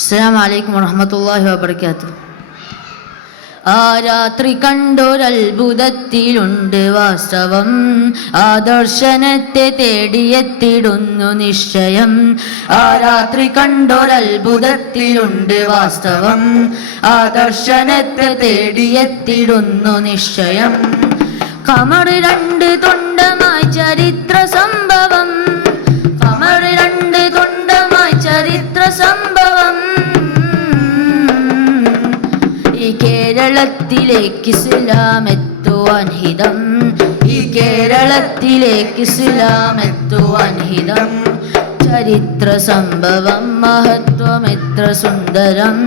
അസ്സലാമു അലൈക്കും വറഹ്മത്തുള്ളാഹി വബറകാതുഹു. ആ രാത്രി കണ്ടൊരത്ഭുതത്തിലുണ്ട് വാസ്തവം, ആ ദർശനത്തെ തേടിയെത്തിടുന്നു നിശ്ചയം. ആ രാത്രി കണ്ടൊരത്ഭുതത്തിലുണ്ട് വാസ്തവം, ആ ദർശനത്തെ തേടിയെത്തിടുന്നു നിശ്ചയം. കമർ രണ്ട് തുണ്ടമായി ചരിത്ര സംഭവം, കമർ രണ്ട് തുണ്ടമായി ചരിത്ര സംഭവം. ഈ കേരളത്തിലേക്ക് ഇസ്ലാം എത്തുവാൻ ഹിതം, ഈ കേരളത്തിലേക്ക് ഇസ്ലാം എത്തുവാൻ ഹിതം. ചരിത്ര സംഭവം മഹത്വം എത്ര സുന്ദരം,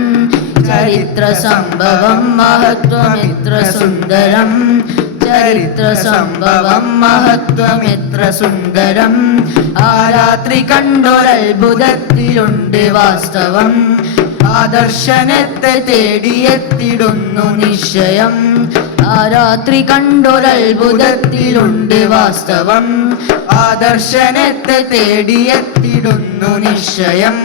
ചരിത്ര സംഭവം മഹത്വം എത്ര സുന്ദരം, ചരിത്ര സംഭവം മഹത്വം എത്ര സുന്ദരം. ആ രാത്രി കണ്ടൊരത്ഭുതത്തിലുണ്ട് വാസ്തവം, ആ ദർശനത്തെ തേടിയെത്തിടുന്നു നിശ്ചയം. ആ രാത്രി കണ്ടൊരത്ഭുതത്തിലുണ്ട് വാസ്തവം, ആ ദർശനത്തെ തേടിയെത്തിടുന്നു നിശ്ചയം.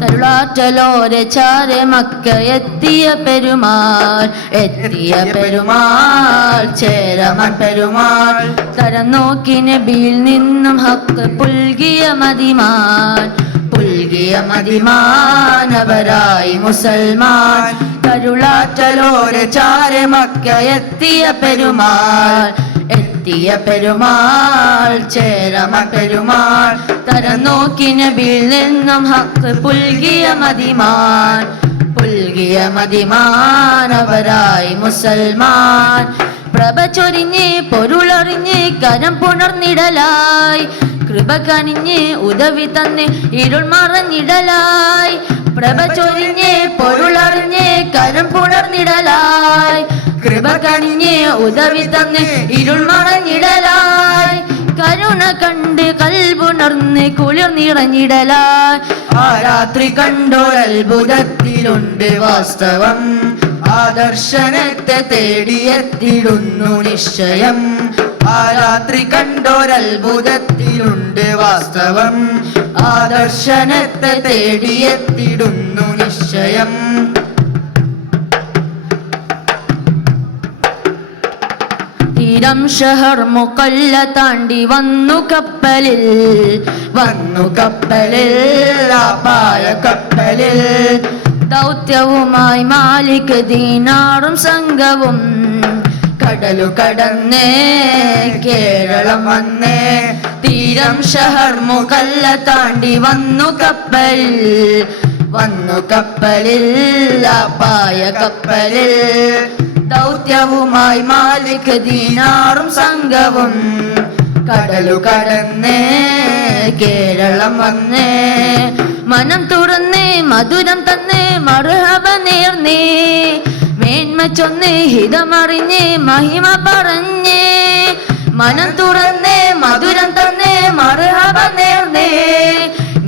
തരുളാറ്റലോരെ ചാരെ മക്ക എത്തിയ പെരുമാൾ, എത്തിയ പെരുമാൾ ചേരമൻ പെരുമാൾ. തരം നോക്കി നബിയിൽ നിന്നും ഹക്ക് പുൽകിയ മദിമാൻ, പുൽകിയ മദിമാൻ അവരായി മുസൽമാൻ. തരുളാറ്റലോരെ ചാരെ മക്ക എത്തിയ പെരുമാൾ, എത്തിയ പെരുമാൾ ചേരമൻ പെരുമാൾ. തരം നോക്കി നബിയിൽ നിന്നും ഹക്ക് പുൽകിയ മദിമാൻ, പുൽകിയ മദിമാൻ അവരായി മുസൽമാൻ. പ്രഭ ചൊരിഞ്ഞ് പൊരുളറിഞ്ഞ് കരം പുണർന്നിടലായി, കൃപ കനിഞ്ഞ് ഉദവി തന്ന് ഇരുൾ മറഞ്ഞിടലായി. പ്രഭ ചൊരിഞ്ഞ് പൊരുളറിഞ്ഞ് കരം പുണർന്നിടലായി, കൃപ കനിഞ്ഞ് ഉദവി തന്ന് ഇരുൾ മറഞ്ഞിടലായി. കരുണ കണ്ട് കൽബുണർന്ന് കുളിർ നിറഞ്ഞിടലായി. ആ രാത്രി കണ്ടൊരത്ഭുതത്തിലുണ്ട് വാസ്തവം, ആ ദർശനത്തെ തേടിയെത്തിടുന്നു നിശ്ചയം. ആ രാത്രി കണ്ടൊരത്ഭുതത്തിലുണ്ട് വാസ്തവം, ആ ദർശനത്തെ തേടിയെത്തിടുന്നു നിശ്ചയം. തീരം ഷഹർ മുക്കല്ല താണ്ടി വന്നു കപ്പലിൽ, വന്നു കപ്പലിൽ പായ കപ്പലിൽ. ദൗത്യവുമായി മാലിക് ദീനാറും സംഘവും കടലു കടന്നേ കേരളം വന്നേ. തീരം ഷഹർ മുക്കല്ല താണ്ടി വന്നു കപ്പലിൽ, വന്നു കപ്പലിൽ പായ കപ്പലിൽ. ദൗത്യവുമായി മാലിക് ദീനാറും സംഘവും കടലു കടന്നേ കേരളം വന്നേ. മനം തുറന്ന് മധുരം തന്ന് മർഹബ നേർന്നേ, മേന്മ ചൊന്ന് ഹിതമറിഞ്ഞ് മഹിമ പറഞ്ഞേ. മനം തുറന്ന് മധുരം തന്ന് മർഹബ നേർന്നേ,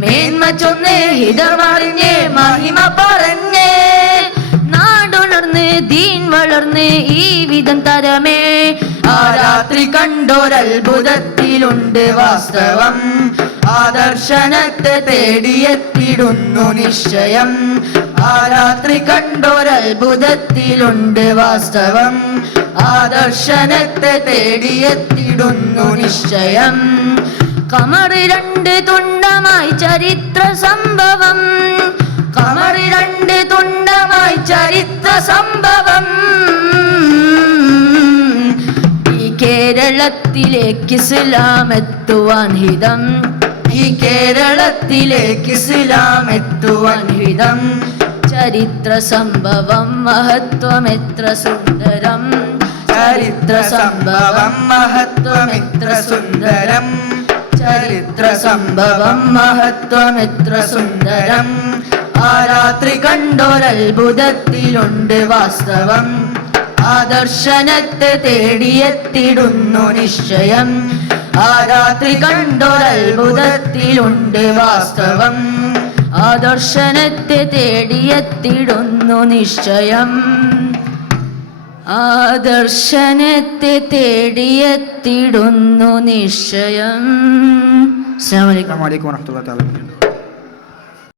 മേന്മ ചൊന്ന് ഹിതമറിഞ്ഞ് മഹിമ പറഞ്ഞേ. നാടുണർന്ന് ദീൻ വളർന്ന് ഈ വിധം തരമേ. ആ രാത്രി കണ്ടൊരത്ഭുതത്തിലുണ്ട് വാസ്തവം, ആ ദർശനത്തെ തേടിയെത്തിടുന്നു നിശ്ചയം. ആ രാത്രി കണ്ടൊരത്ഭുതത്തിലുണ്ട് വാസ്തവം, ആ ദർശനത്തെ തേടിയെത്തിടുന്നു നിശ്ചയം. കമർ രണ്ട് തുണ്ടമായി ചരിത്ര സംഭവം, കമർ രണ്ട് തുണ്ടമായി ചരിത്ര സംഭവം. ഈ കേരളത്തിലേക്ക് ഇസ്ലാം എത്തുവാൻ ഹിതം, ഈ കേരളത്തിലേക്ക് ഇസ്ലാം എത്തുവാൻ ഹിതം. ചരിത്ര സംഭവം മഹത്വം എത്ര സുന്ദരം, ചരിത്ര സംഭവം മഹത്വം എത്ര സുന്ദരം, ചരിത്ര സംഭവം മഹത്വം എത്ര സുന്ദരം. ആ രാത്രി കണ്ടൊരത്ഭുതത്തിലുണ്ട് വാസ്തവം, ആ ദർശനത്തെ തേടിയെത്തിടുന്നു നിശ്ചയം. ആ രാത്രി കണ്ടൊരത്ഭുതത്തിലുണ്ട് വാസ്തവം, ആ ദർശനത്തെ തേടിയെത്തിടുന്നു നിശ്ചയം. ആ ദർശനത്തെ തേടിയെത്തിടുന്നു നിശ്ചയം. അസ്സലാമു അലൈക്കും. അസ്സലാമു അലൈക്കും വറഹ്മത്തുള്ളാഹി തആല.